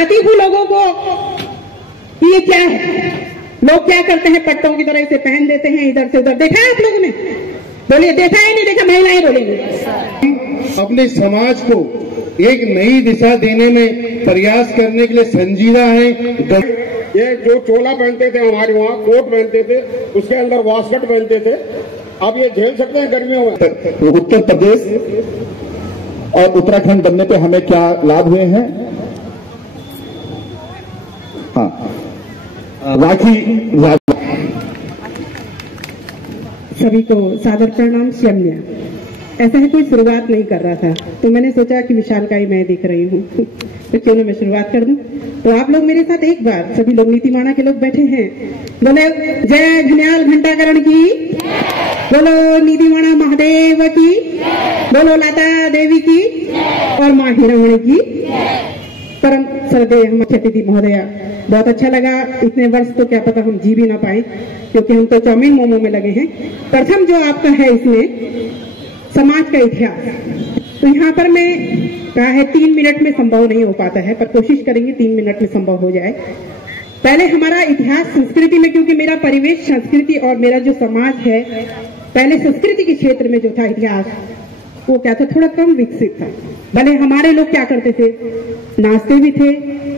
बताती हूँ लोगों को कि ये क्या है। लोग क्या करते हैं, पट्टों की तरह इसे पहन देते हैं इधर से उधर। देखा है आप लोगों ने? बोलिए, देखा है नहीं देखा? महिलाएं बोलेंगी। अपने समाज को एक नई दिशा देने में प्रयास करने के लिए संजीदा है। ये जो चोला पहनते थे, हमारे वहाँ कोट पहनते थे, उसके अंदर वास्कट पहनते थे, अब ये झेल सकते हैं गर्मियों में। उत्तर प्रदेश और उत्तराखंड बनने पे हमें क्या लाभ हुए हैं? हाँ, राखी सभी को सादर प्रणाम। शम्य ऐसा है, कोई शुरुआत नहीं कर रहा था तो मैंने सोचा कि विशाल का ही मैं दिख रही हूँ तो क्यों ना मैं शुरुआत कर दूं। तो आप लोग मेरे साथ एक बार, सभी लोग नीतिमाणा के लोग बैठे हैं, बोले जय घनियाल घंटाकरण की, बोलो नीतिमाणा महादेव की, बोलो लाता देवी की और माँ हिरमणि की। परम श्रद्धेय हम अतिथि महोदया, बहुत अच्छा लगा। इतने वर्ष तो क्या पता हम जी भी ना पाए, क्योंकि हम तो चाउमीन मोमो में लगे हैं। प्रथम जो आपका है इसमें समाज का इतिहास, तो यहाँ पर मैं कहा है 3 मिनट में संभव नहीं हो पाता है, पर कोशिश करेंगे 3 मिनट में संभव हो जाए। पहले हमारा इतिहास संस्कृति में, क्योंकि मेरा परिवेश संस्कृति और मेरा जो समाज है, पहले संस्कृति के क्षेत्र में जो था इतिहास, वो क्या था, थोड़ा कम विकसित था। भले हमारे लोग क्या करते थे, नाचते भी थे,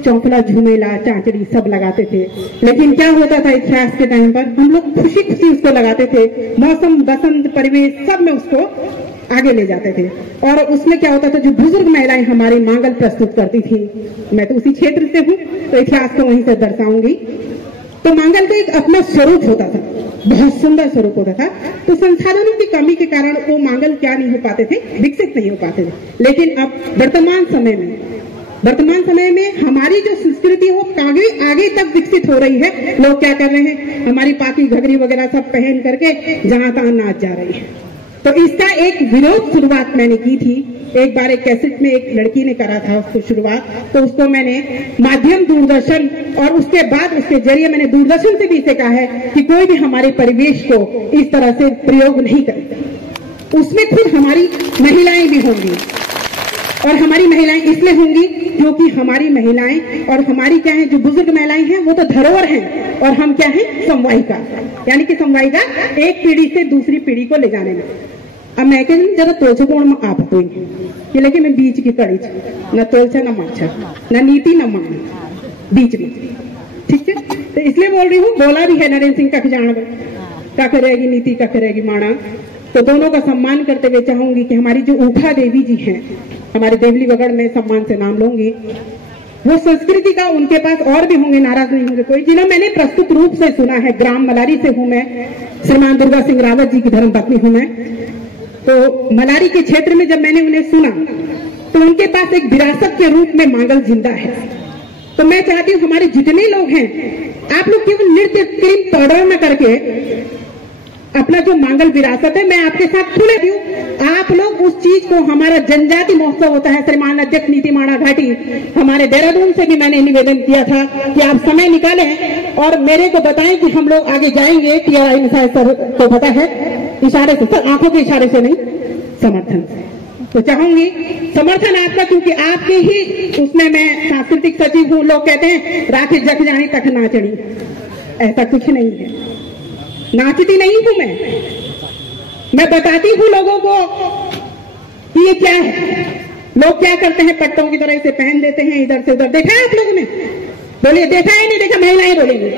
चौंपला झूमेला चांचड़ी सब लगाते थे, लेकिन क्या होता था इतिहास के टाइम पर, हम लोग खुशी खुशी उसको लगाते थे। मौसम, बसंत, परिवेश सब में उसको आगे ले जाते थे। और उसमें क्या होता था, जो बुजुर्ग महिलाएं हमारी मांगल प्रस्तुत करती थी, मैं तो उसी क्षेत्र से हूँ तो इतिहास को वहीं से दर्शाऊंगी। तो मांगल का एक अपना स्वरूप होता था, बहुत सुंदर स्वरूप होता था। तो संसाधनों की कमी के कारण वो मांगल क्या नहीं हो पाते थे, विकसित नहीं हो पाते थे। लेकिन अब वर्तमान समय में हमारी जो संस्कृति है वो काफी आगे तक विकसित हो रही है। लोग क्या कर रहे हैं, हमारी पाकी घघरी वगैरह सब पहन करके जहां तहां नाच जा रही है। तो इसका एक विरोध शुरुआत मैंने की थी। एक बार एक कैसेट में एक लड़की ने करा था उसको शुरुआत, तो उसको मैंने माध्यम दूरदर्शन, और उसके बाद उसके जरिए मैंने दूरदर्शन से भी इसे कहा है कि कोई भी हमारे परिवेश को इस तरह से प्रयोग नहीं करे। उसमें खुद हमारी महिलाएं भी होंगी, और हमारी महिलाएं इसलिए होंगी क्योंकि हमारी महिलाएं और हमारी क्या है, जो बुजुर्ग महिलाएं हैं वो तो धरोहर हैं, और हम क्या है, समवायिका, यानी कि समवायिका एक पीढ़ी से दूसरी पीढ़ी को ले जाने में। अब मैं कहूँ जरा तोलछे कोण में आप कि लेके मैं बीच की कड़ी न तोलछा न माछा न नीति न मान, बीच में, ठीक है। तो इसलिए बोल रही हूँ, बोला भी है नरेंद्र सिंह कख जान का करेगी नीति का करेगी माना। तो दोनों का सम्मान करते हुए चाहूंगी कि हमारी जो ऊखा देवी जी हैं, हमारे देवली वगढ़ में सम्मान से नाम लूंगी, वो संस्कृति का उनके पास और भी होंगे, नाराज नहीं होंगे कोई, जिन्हें मैंने प्रस्तुत रूप से सुना है। ग्राम मलारी से हूं मैं, श्रीमान दुर्गा सिंह रावत जी की धर्मपत्नी हूं मैं। तो मलारी के क्षेत्र में जब मैंने उन्हें सुना तो उनके पास एक विरासत के रूप में मांगल जिंदा है। तो मैं चाहती हूँ हमारे जितने लोग हैं, आप लोग केवल नृत्य क्रीम पाउडर न करके अपना जो मांगल विरासत है, मैं आपके साथ खुले दूं। आप लोग उस चीज को, हमारा जनजाति महोत्सव होता है श्रीमान अध्यक्ष नीतिमाणा घाटी, हमारे देहरादून से भी मैंने निवेदन किया था कि आप समय निकालें और मेरे को बताएं कि हम लोग आगे जाएंगे। TRI सर को पता है, इशारे से, सर आंखों के इशारे से नहीं, समर्थन से। तो चाहूंगी समर्थन आपका, क्योंकि आपके ही उसमें मैं सांस्कृतिक सचिव हूँ। लोग कहते हैं राखी जख जानी तक नाचनी, ऐसा कुछ नहीं है, नाचती नहीं हूं मैं बताती हूँ लोगों को कि ये क्या है। लोग क्या करते हैं, पट्टों की तरह इसे पहन देते हैं इधर से उधर। देखा है आप लोगों ने? बोलिए, देखा है नहीं देखा? महिलाएं बोलेंगी।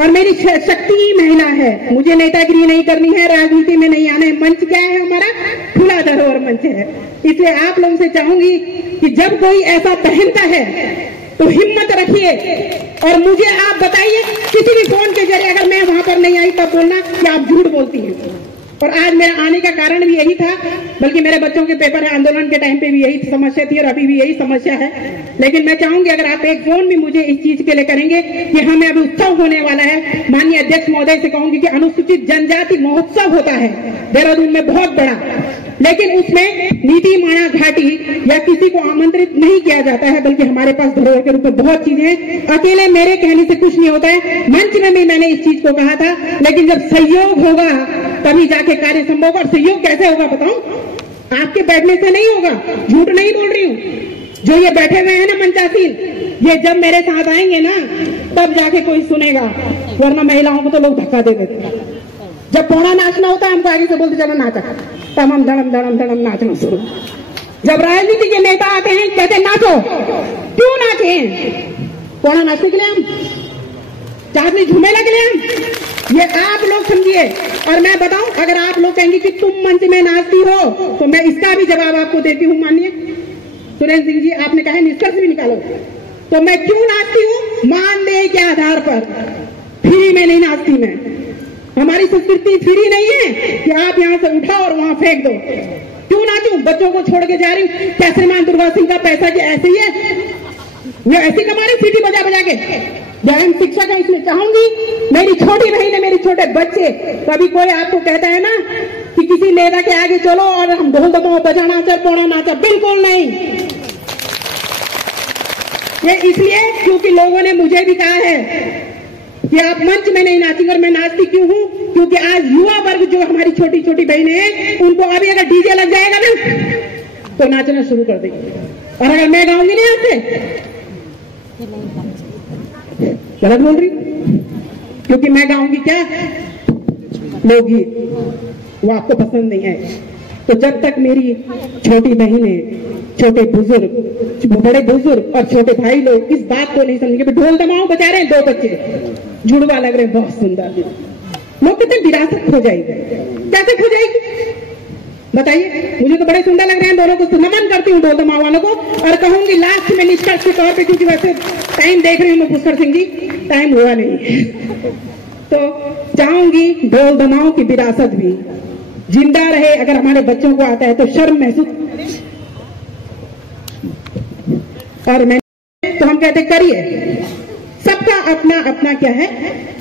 और मेरी शक्ति महिला है, मुझे नेतागिरी नहीं करनी है, राजनीति में नहीं आना है। मंच क्या है हमारा? खुला धरोहर मंच है। इसलिए आप लोगों से चाहूंगी कि जब कोई ऐसा पहनता है तो हिम्मत रखिए और मुझे आप बताइए, किसी भी फोन के जरिए, अगर मैं वहां पर नहीं आई तब बोलना कि आप झूठ बोलती हैं। और आज मेरा आने का कारण भी यही था, बल्कि मेरे बच्चों के पेपर है, आंदोलन के टाइम पे भी यही समस्या थी और अभी भी यही समस्या है। लेकिन मैं चाहूंगी अगर आप एक फोन भी मुझे इस चीज के लिए करेंगे कि हमें अभी उत्सव होने वाला है, माननीय अध्यक्ष महोदय से कहूंगी कि अनुसूचित जनजाति महोत्सव होता है देहरादून में बहुत बड़ा, लेकिन उसमें नीतिमाणा घाटी या किसी को आमंत्रित नहीं किया जाता है, बल्कि हमारे पास धरोहर के रूप में बहुत चीजें हैं। अकेले मेरे कहने से कुछ नहीं होता है। मंच में भी मैंने इस चीज को कहा था, लेकिन जब सहयोग होगा तभी जाके कार्य संभव होगा। और सहयोग कैसे होगा बताऊं? आपके बैठने से नहीं होगा, झूठ नहीं बोल रही हूं। जो ये बैठे हुए हैं ना मंचासीन, ये जब मेरे साथ आएंगे ना तब जाके कोई सुनेगा, वरना महिलाओं को तो लोग धक्का दे देते। जब पौड़ा नाचना होता है हमको आगे से बोलते चलो नाचा, तब हम धड़म धड़म धड़म नाचना शुरू। जब राजनीति के नेता आते हैं कहते नाचो, क्यों नाचे? पौड़ा नाचने के लिए हम, चांदनी झूमेला के लिए हम? ये आप लोग समझिए। और मैं बताऊं, अगर आप लोग कहेंगे कि तुम मंच में नाचती हो तो मैं इसका भी जवाब आपको देती हूं। माननीय सुरेंद्र सिंह जी, आपने कहा निष्कर्ष भी निकालो, तो मैं क्यों नाचती हूं? मानदेय के आधार पर, फ्री में नहीं नाचती मैं। हमारी संस्कृति फ्री नहीं है कि आप यहां से उठाओ और वहां फेंक दो। क्यों नाचूं? बच्चों को छोड़ के जा रही हूं, क्या श्रीमान दुर्गा सिंह का पैसा क्या ऐसे ही है? वो ऐसी कमा रही सीटी बजा बजा के? जैन शिक्षा का इसलिए चाहूंगी, मेरी छोटी बहन है, मेरे छोटे बच्चे, कभी कोई आपको कहता है ना कि किसी नेता के आगे चलो और हम ढोल दबाओ बजा नाचा पौड़ा नाचा, बिल्कुल नहीं। ये इसलिए क्योंकि लोगों ने मुझे भी कहा है कि आप मंच में नहीं नाचेंगे, और मैं नाचती क्यों हूं? क्योंकि आज युवा वर्ग जो हमारी छोटी छोटी बहनें हैं, उनको अभी अगर डीजे लग जाएगा ना तो नाचना शुरू कर देंगे। और अगर मैं गाऊंगी नहीं यहाँ से, गलत बोल रही, क्योंकि मैं गाऊंगी क्या लोकगीत, वो आपको पसंद नहीं है। तो जब तक मेरी छोटी बहनें, छोटे बुजुर्ग, बड़े बुजुर्ग और छोटे भाई लोग इस बात को नहीं समझेंगे, ढोल दमाओ बजा रहे हैं 2 बच्चे, जुड़वा लग रहे हैं, बहुत सुंदर, लोग कहते विरासत खो जाएगी। कैसे खो जाएगी बताइए? मुझे तो बड़े सुंदर लग रहे हैं दोनों को, तो नमन करती हूँ ढोल दमाओ वालों को। और कहूंगी लास्ट में निष्कर्ष के तौर पे, क्योंकि वैसे टाइम देख रही हूँ मैं पुष्कर सिंह जी, टाइम हुआ नहीं तो चाहूंगी ढोल दमाओ की विरासत भी जिंदा रहे। अगर हमारे बच्चों को आता है तो शर्म महसूस, और मैं तो हम कहते करिए, सबका अपना अपना क्या है,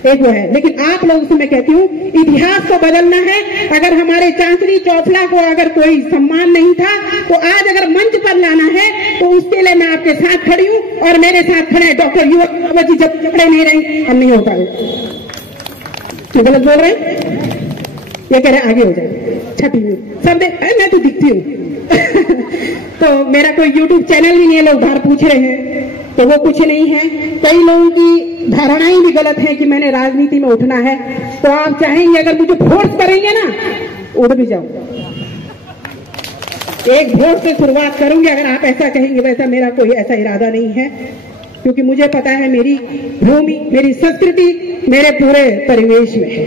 एक वो है। लेकिन आप लोगों से मैं कहती हूँ इतिहास को बदलना है। अगर हमारे चांदनी चौफला को अगर कोई सम्मान नहीं था तो आज अगर मंच पर लाना है तो उसके लिए मैं आपके साथ खड़ी हूँ, और मेरे साथ खड़े डॉक्टर युवा जी जब खड़े नहीं रहेंगे हम नहीं हो पाए। तो गलत बोल रहे हैं, ये कह रहे आगे हो जाए, छपी हुई सब देख, मैं तो दिखती हूँ तो मेरा कोई YouTube चैनल भी नहीं है, लोग बाहर पूछ रहे हैं, तो वो कुछ नहीं है। कई लोगों की धारणाएं भी गलत है कि मैंने राजनीति में उठना है। तो आप चाहेंगे अगर मुझे फोर्स करेंगे ना, उठ भी जाऊं, एक वोट से शुरुआत करूंगी। अगर आप ऐसा कहेंगे, वैसा मेरा कोई ऐसा इरादा नहीं है, क्योंकि मुझे पता है मेरी भूमि, मेरी संस्कृति मेरे पूरे परिवेश में है।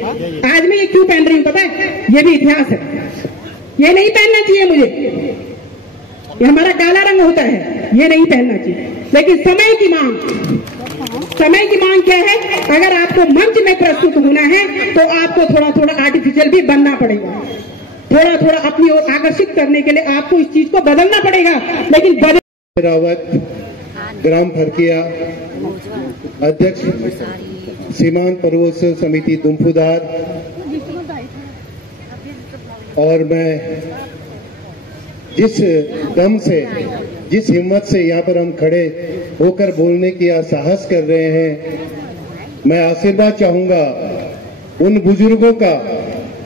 आज मैं ये क्यों पहन रही हूं पता है? ये भी इतिहास है, ये नहीं पहनना चाहिए मुझे, ये हमारा काला रंग होता है, ये नहीं पहनना चाहिए। लेकिन समय की मांग क्या है? अगर आपको मंच में प्रस्तुत होना है तो आपको थोड़ा थोड़ा आर्टिफिशियल भी बनना पड़ेगा, थोड़ा थोड़ा अपनी ओर आकर्षित करने के लिए आपको इस चीज को बदलना पड़ेगा। लेकिन रावत, ग्राम फरकिया अध्यक्ष, सीमांत पर्वोत्सव समिति दुमफुदार, और मैं जिस दम से, जिस हिम्मत से यहाँ पर हम खड़े होकर बोलने की साहस कर रहे हैं, मैं आशीर्वाद चाहूंगा उन बुजुर्गों का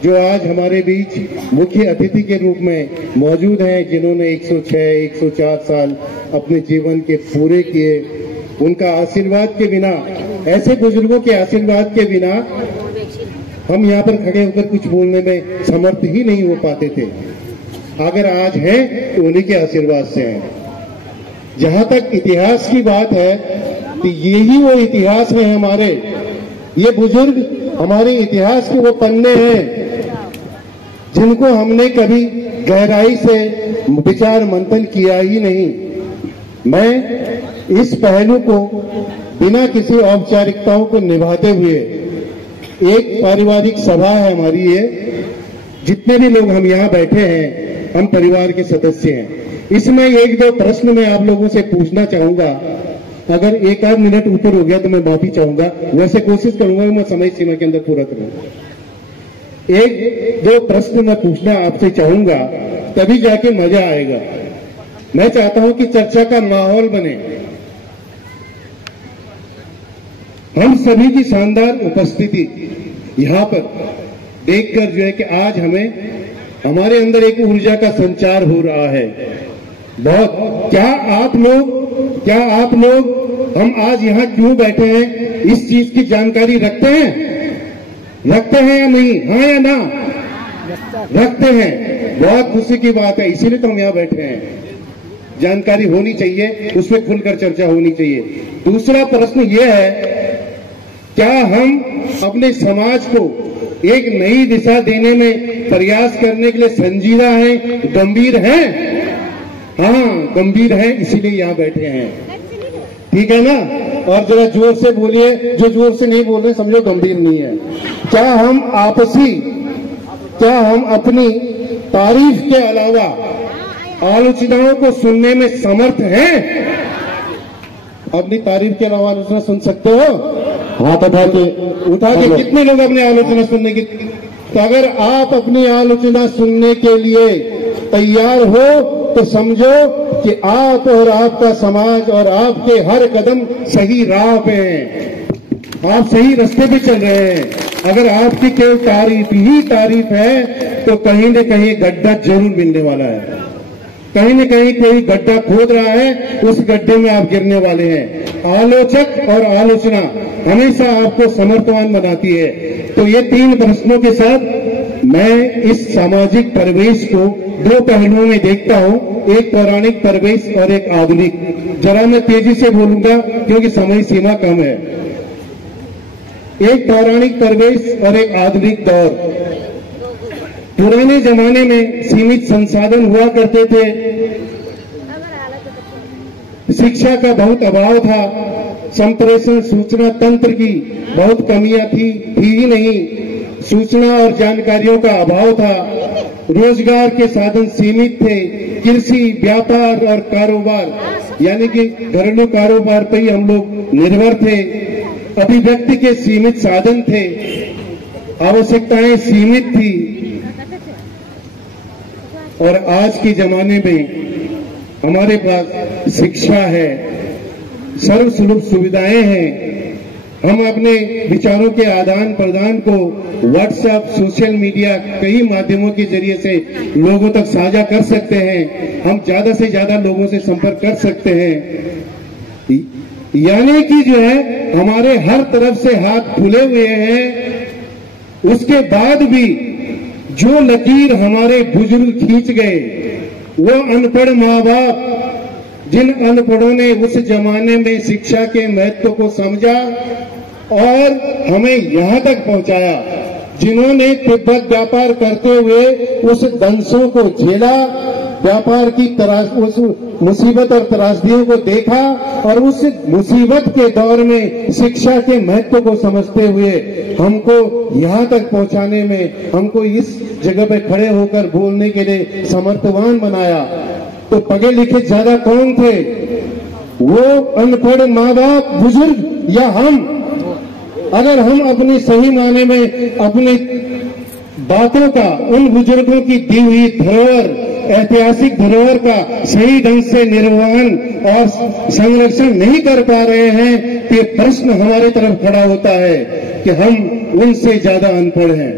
जो आज हमारे बीच मुख्य अतिथि के रूप में मौजूद हैं, जिन्होंने 106, 104 साल अपने जीवन के पूरे किए। उनका आशीर्वाद के बिना, ऐसे बुजुर्गों के आशीर्वाद के बिना हम यहाँ पर खड़े होकर कुछ बोलने में समर्थ ही नहीं हो पाते थे। अगर आज हैं तो उन्हीं के आशीर्वाद से हैं। जहां तक इतिहास की बात है तो यही वो इतिहास है हमारे, ये बुजुर्ग हमारे इतिहास के वो पन्ने हैं जिनको हमने कभी गहराई से विचार मंथन किया ही नहीं। मैं इस पहलू को बिना किसी औपचारिकताओं को निभाते हुए, एक पारिवारिक सभा है हमारी, ये जितने भी लोग हम यहाँ बैठे हैं हम परिवार के सदस्य हैं। इसमें 1-2 प्रश्न मैं आप लोगों से पूछना चाहूंगा। अगर 1-8 मिनट ऊपर हो गया तो मैं माफी चाहूंगा, वैसे कोशिश करूंगा मैं समय सीमा के अंदर पूरा करूं। 1-2 प्रश्न मैं पूछना आपसे चाहूंगा, तभी जाके मजा आएगा। मैं चाहता हूं कि चर्चा का माहौल बने। हम सभी की शानदार उपस्थिति यहाँ पर देखकर जो है कि आज हमें, हमारे अंदर एक ऊर्जा का संचार हो रहा है बहुत। क्या आप लोग हम आज यहाँ क्यों बैठे हैं, इस चीज की जानकारी रखते हैं या नहीं? हाँ या ना? रखते हैं। बहुत खुशी की बात है, इसीलिए तो हम यहाँ बैठे हैं। जानकारी होनी चाहिए, उसमें खुलकर चर्चा होनी चाहिए। दूसरा प्रश्न यह है, क्या हम अपने समाज को एक नई दिशा देने में प्रयास करने के लिए संजीदा हैं, गंभीर हैं? हाँ, गंभीर हैं, इसीलिए यहाँ बैठे हैं। ठीक है ना? और जरा जोर से बोलिए, जो जोर से नहीं बोल रहे समझो गंभीर नहीं है। क्या हम अपनी तारीफ के अलावा आलोचनाओं को सुनने में समर्थ हैं? अपनी तारीफ के अलावा आलोचना सुन सकते हो? हाथ उठा के कितने लोग अपनी आलोचना सुनने की? तो अगर आप अपनी आलोचना सुनने के लिए तैयार हो तो समझो कि आप और आपका समाज और आपके हर कदम सही राह पे हैं, आप सही रास्ते पे चल रहे हैं। अगर आपकी केवल तारीफ ही तारीफ है तो कहीं न कहीं गड्ढा जरूर मिलने वाला है। कहीं न कहीं कोई गड्ढा खोद रहा है, उस गड्ढे में आप गिरने वाले हैं। आलोचक और आलोचना हमेशा आपको समर्थवान बनाती है। तो ये 3 प्रश्नों के साथ मैं इस सामाजिक परिवेश को 2 पहलुओं में देखता हूं, एक पौराणिक परिवेश और एक आधुनिक। जरा मैं तेजी से बोलूंगा क्योंकि समय सीमा कम है। एक पौराणिक परिवेश और एक आधुनिक दौर। पुराने जमाने में सीमित संसाधन हुआ करते थे, शिक्षा का बहुत अभाव था, संप्रेषण सूचना तंत्र की बहुत कमियां थी ही नहीं, सूचना और जानकारियों का अभाव था, रोजगार के साधन सीमित थे, कृषि, व्यापार और कारोबार यानी कि घरेलू कारोबार पर ही हम लोग निर्भर थे, अभिव्यक्ति के सीमित साधन थे, आवश्यकताएं सीमित थी। और आज के जमाने में हमारे पास शिक्षा है, सर्वसुलभ सुविधाएं हैं, हम अपने विचारों के आदान प्रदान को व्हाट्सएप, सोशल मीडिया, कई माध्यमों के जरिए से लोगों तक साझा कर सकते हैं, हम ज्यादा से ज्यादा लोगों से संपर्क कर सकते हैं। यानी कि जो है हमारे हर तरफ से हाथ खुले हुए हैं, उसके बाद भी जो लकीर हमारे बुजुर्ग खींच गए, वो अनपढ़ माँ बाप, जिन अनपढ़ों ने उस जमाने में शिक्षा के महत्व को समझा और हमें यहां तक पहुंचाया, जिन्होंने तिब्बत व्यापार करते हुए उस दंशों को झेला, व्यापार की उस मुसीबत और त्रासदियों को देखा और उस मुसीबत के दौर में शिक्षा के महत्व को समझते हुए हमको यहाँ तक पहुँचाने में, हमको इस जगह पे खड़े होकर बोलने के लिए समर्थवान बनाया। तो पढ़े लिखे ज्यादा कौन थे? वो अनपढ़ माँ बाप, बुजुर्ग या हम? अगर हम अपनी सही माने में अपनी बातों का, उन बुजुर्गों की दी हुई धरोहर, ऐतिहासिक धरोहर का सही ढंग से निर्वहन और संरक्षण नहीं कर पा रहे हैं, तो प्रश्न हमारे तरफ खड़ा होता है कि हम उनसे ज्यादा अनपढ़ हैं।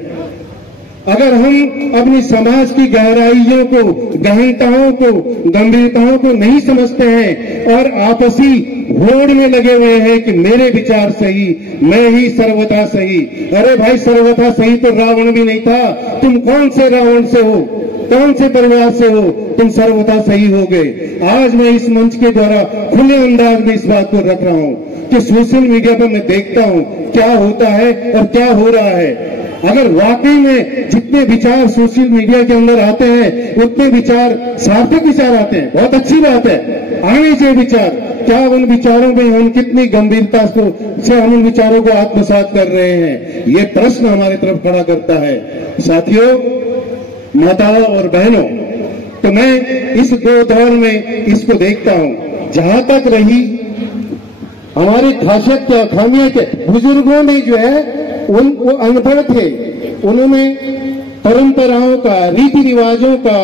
अगर हम अपनी समाज की गहराइयों को, गहनताओं को, गंभीरताओं को नहीं समझते हैं और आपसी होड़ में लगे हुए हैं कि मेरे विचार सही, मैं ही सर्वथा सही। अरे भाई, सर्वथा सही तो रावण भी नहीं था। तुम कौन से रावण से हो, कौन से परिवार से हो, तुम सर्वथा सही हो गए। आज मैं इस मंच के द्वारा खुले अंदाज में इस बात को रख रहा हूं कि सोशल मीडिया पर मैं देखता हूं क्या होता है और क्या हो रहा है। अगर वाकई में जितने विचार सोशल मीडिया के अंदर आते हैं उतने विचार, सार्थक विचार आते हैं, बहुत अच्छी बात है, आने चाहिए विचार। क्या उन विचारों में हम कितनी गंभीरता से हम उन विचारों को आत्मसात कर रहे हैं, ये प्रश्न हमारी तरफ खड़ा करता है। साथियों, माताओं और बहनों, तो मैं इस 2 दौर में इसको देखता हूं। जहां तक रही हमारी खासियत क्या, खामियां क्या, बुजुर्गों ने जो है वो अनपढ़ थे, उन्होंने परंपराओं का, रीति रिवाजों का,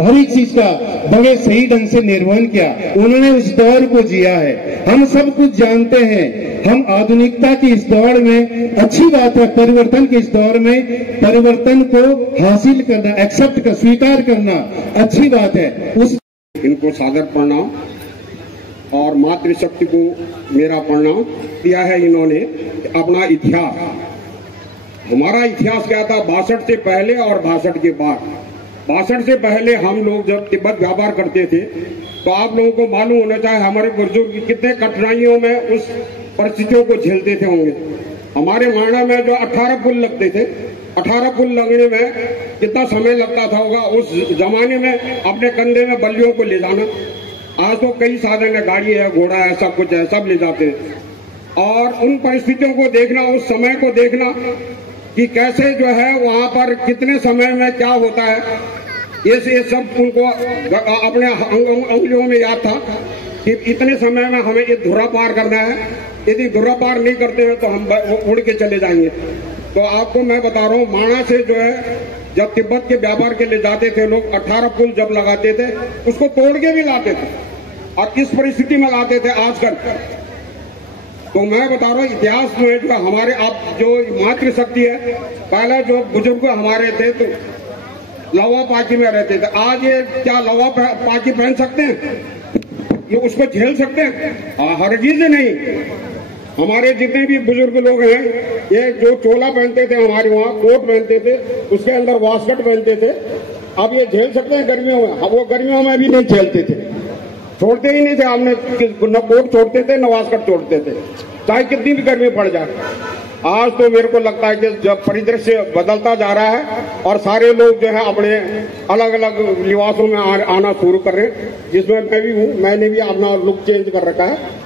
हर एक चीज का बड़े सही ढंग से निर्वहन किया। उन्होंने उस दौर को जिया है। हम सब कुछ जानते हैं। हम आधुनिकता की इस दौर में, अच्छी बात है, परिवर्तन के इस दौर में परिवर्तन को हासिल करना, एक्सेप्ट कर, स्वीकार करना अच्छी बात है। उस इनको सादर प्रणाम। और मातृशक्ति को मेरा प्रणाम दिया है इन्होंने। अपना इतिहास, हमारा इतिहास क्या था 62 से पहले और 62 के बाद। 62 से पहले हम लोग जब तिब्बत व्यापार करते थे तो आप लोगों को मालूम होना चाहिए हमारे बुजुर्ग कितने कठिनाइयों में उस परिस्थितियों को झेलते थे होंगे। हमारे मायना में जो 18 पुल लगते थे, 18 पुल लगने में कितना समय लगता था होगा उस जमाने में। अपने कंधे में बल्लियों को ले जाना, आज तो कई साधन है, गाड़ी है, घोड़ा है, सब कुछ है, सब ले जाते हैं। और उन परिस्थितियों को देखना, उस समय को देखना कि कैसे जो है वहां पर कितने समय में क्या होता है, ये सब उनको अपने अंगुलियों में याद था कि इतने समय में हमें ये धुरा पार करना है, यदि धुरा पार नहीं करते हैं तो हम उड़ के चले जाएंगे। तो आपको मैं बता रहा हूँ, माणा से जो है जब तिब्बत के व्यापार के लिए जाते थे लोग, 18 पुल जब लगाते थे उसको तोड़ के भी लाते थे और किस परिस्थिति में लाते थे आजकल। तो मैं बता रहा हूँ इतिहास में जो हमारे आप जो मातृशक्ति है, पहले जो बुजुर्ग हमारे थे तो लवा पाची में रहते थे, आज ये क्या लवा पाची पहन सकते हैं? ये उसको झेल सकते हैं? हरगिज नहीं। हमारे जितने भी बुजुर्ग लोग हैं, ये जो चोला पहनते थे, हमारे वहाँ कोट पहनते थे, उसके अंदर वास्कट पहनते थे, अब ये झेल सकते हैं गर्मियों में? अब वो गर्मियों में भी नहीं झेलते थे, छोड़ते ही नहीं थे। हमने न कोट छोड़ते थे न वास्कट छोड़ते थे, चाहे कितनी भी गर्मी पड़ जाए। आज तो मेरे को लगता है कि जब परिदृश्य बदलता जा रहा है और सारे लोग जो है अपने अलग अलग लिबासों में आना शुरू कर रहे हैं, जिसमें मैं भी हूँ, मैंने भी अपना लुक चेंज कर रखा है।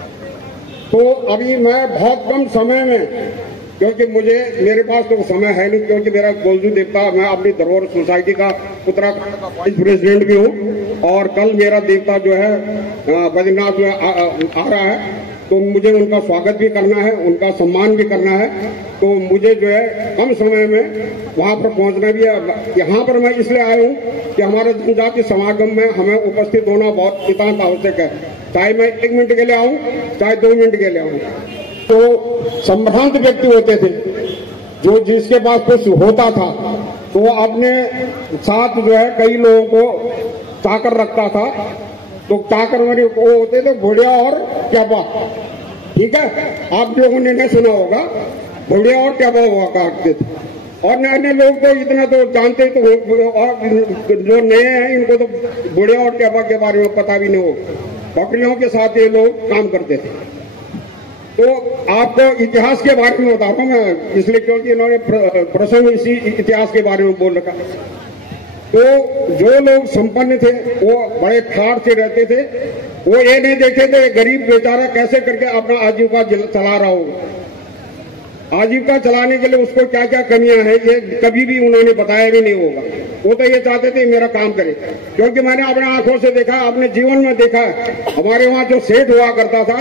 तो अभी मैं बहुत कम समय में, क्योंकि मेरे पास तो समय है नहीं, क्योंकि मेरा गोलजू देवता, मैं अपनी धरोहर सोसाइटी का उत्तराखंड वाइस प्रेसिडेंट भी हूँ और कल मेरा देवता जो है बद्रीनाथ में आ रहा है, तो मुझे उनका स्वागत भी करना है, उनका सम्मान भी करना है। तो मुझे जो है कम समय में वहां पर पहुंचना भी है। यहाँ पर मैं इसलिए आया हूँ कि हमारे जनजाति समागम में हमें उपस्थित होना बहुत नितांत आवश्यक है, चाहे मैं 1 मिनट के लिए आऊँ चाहे 2 मिनट के लिए आऊँ। तो संभ्रांत व्यक्ति होते थे, जो जिसके पास कुछ होता था तो वो अपने साथ जो है कई लोगों को चाकर रखता था। तो चाकर मेरे वो होते थे भुड़िया और ट्यापा, ठीक है, आप लोगों ने नहीं सुना होगा, भुड़िया और ट्यापा हुआ करते थे। और नए लोग तो इतना तो जानते तो, और जो नए हैं इनको तो भुड़िया और ट्यापा के बारे में पता भी नहीं होगा। बकरियों के साथ ये लोग काम करते थे। तो आपको इतिहास के बारे में बता रहा हूँ मैं, इसलिए क्योंकि इन्होंने प्रसंग इसी इतिहास के बारे में बोल रखा। तो जो लोग संपन्न थे वो बड़े ठाठ से रहते थे, वो ये नहीं देखते थे गरीब बेचारा कैसे करके अपना आजीविका चला रहा होगा। आजीविका चलाने के लिए उसको क्या क्या कमियां हैं ये कभी भी उन्होंने बताया भी नहीं होगा। वो तो ये चाहते थे मेरा काम करे, क्योंकि मैंने अपने आंखों से देखा, अपने जीवन में देखा। हमारे वहाँ जो सेठ हुआ करता था,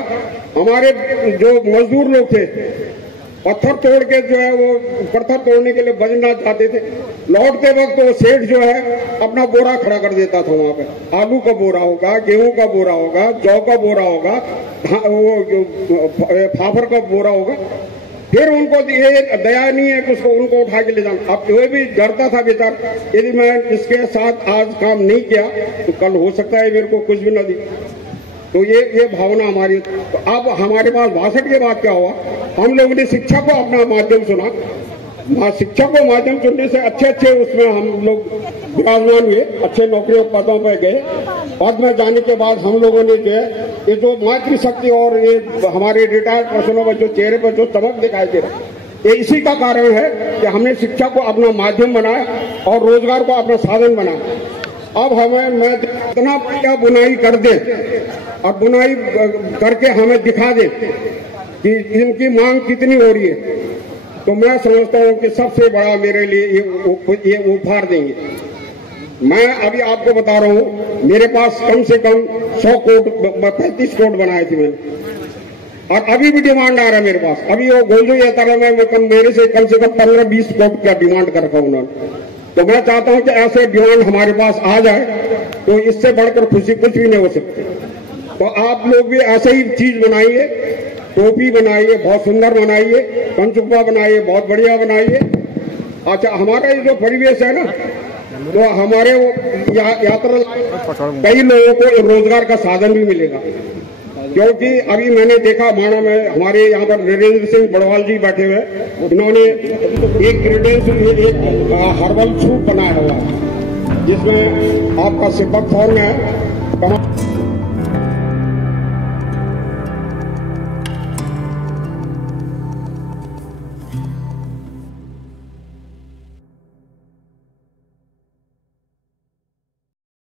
हमारे जो मजदूर लोग थे, पत्थर तोड़ के जो है वो पत्थर तोड़ने के लिए बद्रीनाथ जाते थे, लौटते वक्त वो सेठ जो है अपना बोरा खड़ा कर देता था वहां पे। आलू का बोरा होगा, गेहूं का बोरा होगा, जौ का बोरा होगा, वो फाफर का बोरा होगा। फिर उनको ये दया नहीं है कि उसको उनको उठा के ले जाना। अब वो भी डरता था बेचारा, यदि मैं इसके साथ आज काम नहीं किया तो कल हो सकता है मेरे को कुछ भी न दी। तो ये भावना हमारी। तो अब हमारे पास 62 के बाद क्या हुआ, हम लोगों ने शिक्षा को अपना माध्यम चुना। शिक्षा को माध्यम चुनने से अच्छे उसमें हम लोग विराजमान हुए, अच्छे नौकरियों पदों पर गए। पद में जाने के बाद हम लोगों ने जो है ये जो मातृशक्ति और ये हमारे रिटायर्ड पर्सनों में जो चेहरे पर जो चमक दिखाई दे रहा है, ये इसी का कारण है कि हमने शिक्षा को अपना माध्यम बनाया और रोजगार को अपना साधन बनाया। अब मैं इतना क्या बुनाई कर दे और बुनाई करके हमें दिखा दे कि इनकी मांग कितनी हो रही है, तो मैं समझता हूँ कि सबसे बड़ा मेरे लिए ये उपहार देंगे। मैं अभी आपको बता रहा हूँ, मेरे पास कम से कम 100 कोट 35 कोट बनाए थे मैंने, और अभी भी डिमांड आ रहा है मेरे पास। अभी वो गोलजू ये तरह में मेरे से कम 15-20 कोट का डिमांड कर रखा उन्होंने। तो मैं चाहता हूं कि ऐसे डिमांड हमारे पास आ जाए, तो इससे बढ़कर खुशी कुछ भी नहीं हो सकती। तो आप लोग भी ऐसे ही चीज बनाइए, टोपी बनाइए बहुत सुंदर बनाइए, पंचुक्का बनाइए बहुत बढ़िया बनाइए। अच्छा, हमारा ये जो परिवेश है ना, तो हमारे यात्रा कई लोगों को रोजगार का साधन भी मिलेगा। क्योंकि अभी मैंने देखा माना में हमारे यहाँ पर वीरेंद्र सिंह बड़वाल जी बैठे हुए, इन्होंने एक क्रीडेंस एक हर्बल सूप बनाया हुआ है जिसमें आपका सिपक फॉर्म है,